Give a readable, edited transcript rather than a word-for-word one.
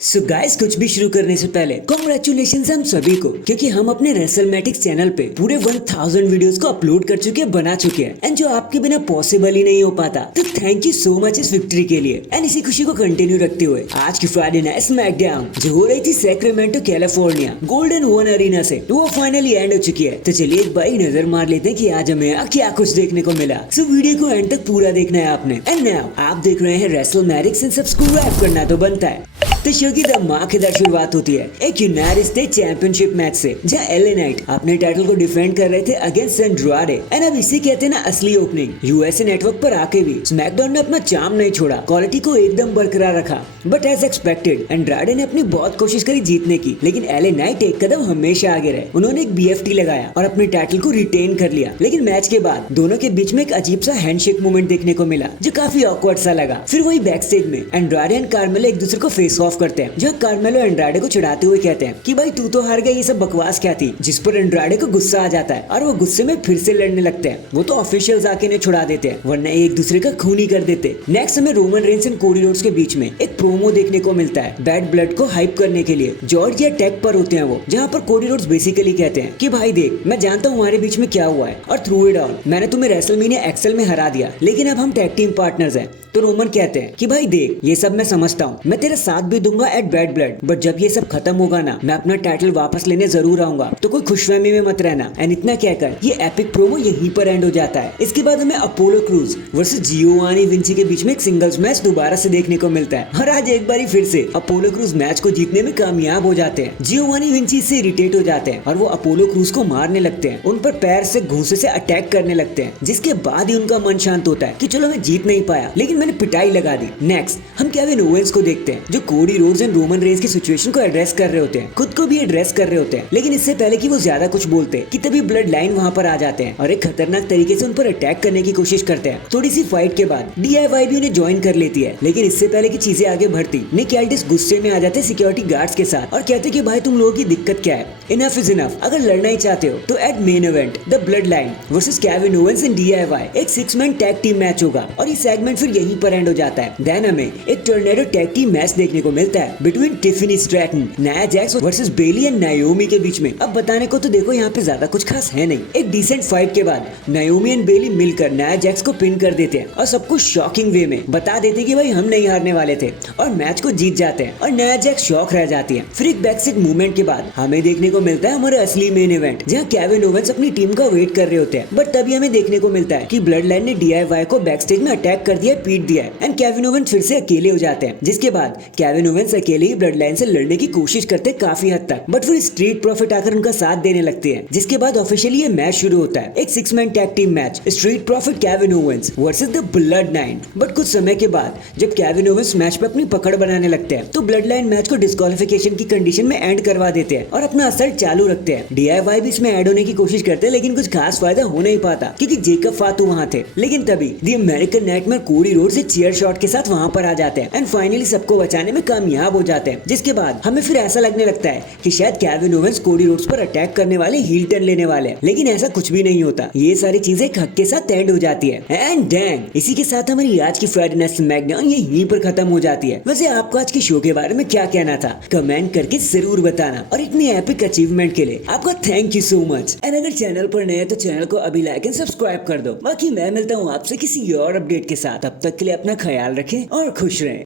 So guys कुछ भी शुरू करने से पहले कॉन्ग्रेचुलेशंस हम सभी को, क्योंकि हम अपने रेसलमैटिक्स चैनल पे पूरे 1000 वीडियोस को अपलोड कर चुके हैं, बना चुके हैं, एंड जो आपके बिना पॉसिबल ही नहीं हो पाता। तो थैंक यू सो मच इस विक्ट्री के लिए। एंड इसी खुशी को कंटिन्यू रखते हुए आज की फ्राइडे नाइट स्मैकडाउन जो हो रही थी Sacramento California Golden One Arena से, तो वो फाइनली एंड हो चुकी है। तो चलिए एक बार नजर मार लेते हैं कि आज हमें क्या कुछ देखने को मिला। सो वीडियो को एंड तक पूरा देखना है आपने। एंड नाउ आप देख रहे हैं रेसलमैटिक्स एंड सब्सक्राइब करना तो बनता है। तो शो की धमाकेदार शुरुआत होती है एक यूनाइटेड स्टेट चैंपियनशिप मैच से, जहां एलए नाइट अपने टाइटल को डिफेंड कर रहे थे अगेंस्ट एंड्राडे। एंड अब इसी कहते हैं ना असली ओपनिंग। यूएसए नेटवर्क पर आके भी स्मैकडाउन ने अपना चार्म नहीं छोड़ा, क्वालिटी को एकदम बरकरार रखा। बट एज एक्सपेक्टेड एंड्राडे ने अपनी बहुत कोशिश करी जीतने की, लेकिन एलए नाइट एक कदम हमेशा आगे रहे। उन्होंने एक बीएफटी लगाया और अपने टाइटल को रिटेन कर लिया। लेकिन मैच के बाद दोनों के बीच में एक अजीब सा हैंडशेक मूवमेंट देखने को मिला, जो काफी ऑकवर्ड सा लगा। फिर वही बैक स्टेज में एंड्राडे एंड कार्मेलो एक दूसरे को फेस ऑफ करते हैं, जहाँ कार्मेलो एंड्राडे को चिढ़ाते हुए कहते हैं कि भाई तू तो हार गया, ये सब बकवास क्या थी। जिस पर एंड्राडे को गुस्सा आ जाता है और वो गुस्से में फिर से लड़ने लगते हैं। वो तो ऑफिशियल्स आके ने छुड़ा देते हैं, वरना एक दूसरे का खून ही कर देते। नेक्स्ट हमें Roman Reigns and Cody Rhodes के बीच में एक प्रोमो देखने को मिलता है बैड ब्लड को हाइप करने के लिए। जॉर्जिया टेक पर होते हैं वो, जहाँ पर कोडी रोड्स बेसिकली कहते हैं कि भाई देख, मैं जानता हूँ हमारे बीच में क्या हुआ है और थ्रू इट ऑल मैंने तुम्हें रेसलमेनिया एक्सेल में हरा दिया, लेकिन अब हम टैग टीम पार्टनर्स हैं। तो रोमन कहते हैं कि भाई देख, ये सब मैं समझता हूँ, मैं तेरा साथ भी दूंगा एट बैड ब्लड, बट जब ये सब खत्म होगा ना, मैं अपना टाइटल वापस लेने जरूर आऊंगा, तो कोई खुशफहमी में मत रहना। एंड इतना कहकर ये एपिक प्रोमो यहीं पर एंड हो जाता है। इसके बाद हमें Apollo Crews versus Giovanni Vinci के बीच में एक सिंगल्स मैच दोबारा से देखने को मिलता है, और आज एक बारी फिर से अपोलो क्रूज मैच को जीतने में कामयाब हो जाते हैं। जियोवानी विंची से इरिटेट हो जाते हैं और वो अपोलो क्रूज को मारने लगते हैं, उन पर पैर से घूंसे से अटैक करने लगते हैं, जिसके बाद ही उनका मन शांत होता है कि चलो मैं जीत नहीं पाया, लेकिन मैंने पिटाई लगा दी। नेक्स्ट हम केविन ओवेंस को देखते हैं, जो Cody Rhodes and Roman Reigns की सिचुएशन को एड्रेस कर रहे होते हैं, खुद को भी एड्रेस कर रहे होते हैं। लेकिन इससे पहले कि वो ज्यादा कुछ बोलते कि तभी ब्लड लाइन वहां पर आ जाते हैं और एक खतरनाक तरीके से उन पर अटैक करने की कोशिश करते हैं। थोड़ी सी फाइट के बाद डीआईवाई भी उन्हें ज्वाइन कर लेती है, लेकिन इससे पहले की चीजें आगे बढ़ती, निक एल्डिस गुस्से में आ जाते सिक्योरिटी गार्ड्स के साथ और कहते कि भाई तुम लोगों की दिक्कत क्या है, इनफ इज इनफ। अगर लड़ना ही चाहते हो तो at main event the Bloodline versus Kevin Owens and DIY एक 6 मैन टैग टीम मैच होगा, और ये सेगमेंट फिर यहीं पर एंड हो जाता है। देन हमें एक टोर्नेडो टैग टीम मैच देखने को मिलता है between Tiffany Stratton, Nia Jax versus Bayley and Naomi के बीच में। अब बताने को तो देखो यहाँ पे ज्यादा कुछ खास है नहीं। एक डिसेंट फाइट के बाद नायोमी एंड बेली मिलकर नाया जैक्स को पिन कर देते हैं और सबको शॉकिंग वे में बता देते हैं कि भाई हम नहीं हारने वाले थे, और मैच को जीत जाते हैं और नाया जैक्स शॉक रह जाती है। फिर एक बैकस्टेज मूवमेंट के बाद हमें देखने को मिलता है हमारा असली मेन इवेंट, जहाँ केविन ओवेंस अपनी टीम का वेट कर रहे होते हैं। बट तभी हमें देखने को मिलता है कि ब्लड लाइन ने डीआईवाई को बैकस्टेज में अटैक कर दिया, पीट दिया है, एंड केविन ओवेंस फिर से अकेले हो जाते हैं। जिसके बाद केविन ओवेंस अकेले ही ब्लड लाइन से लड़ने की कोशिश करते हैं काफी हद तक, बट फिर स्ट्रीट प्रॉफिट आकर उनका साथ देने लगते हैं। जिसके बाद ऑफिशियली ये मैच शुरू होता है, एक 6 man tag team match, street profit Kevin Owens versus the blood line. But कुछ समय के बाद जब केविन ओवेंस मैच पे अपनी पकड़ बनाने लगते हैं, तो ब्लड लाइन मैच को डिस्क्वालिफिकेशन की कंडीशन में एंड करवा देते हैं और अपना असर चालू रखते हैं। डीआईवाई भी इसमें ऐड होने की कोशिश करते हैं, लेकिन कुछ खास फायदा हो नहीं पाता क्योंकि जेकब फातू वहाँ थे। लेकिन तभी the American nightmare Cody Rhodes एक चीयर शॉट के साथ वहाँ पर आ जाते हैं एंड फाइनली सबको बचाने में कामयाब हो जाते हैं। जिसके बाद हमें फिर ऐसा लगने लगता है कि शायद केविन ओवेंस कोडी रोड्स पर अटैक करने वाले हील टर्न लेने वाले हैं, लेकिन ऐसा कुछ भी नहीं होता। ये सारी चीजें एक हक के साथ एंड हो जाती है। एंड डैंग, इसी के साथ हमारी आज की फ्राइडे नाइट स्मैकडाउन यहीं पर खत्म हो जाती है। वैसे आपको आज के शो के बारे में क्या कहना था, कमेंट करके जरूर बताना, और इतनी एपिक अचीवमेंट के लिए आपका thank you so much. And अगर चैनल पर नए हैं तो चैनल को अभी लाइक एंड सब्सक्राइब कर दो। बाकी मैं मिलता हूँ आपसे किसी और अपडेट के साथ, तब तक के लिए अपना ख्याल रखें और खुश रहें।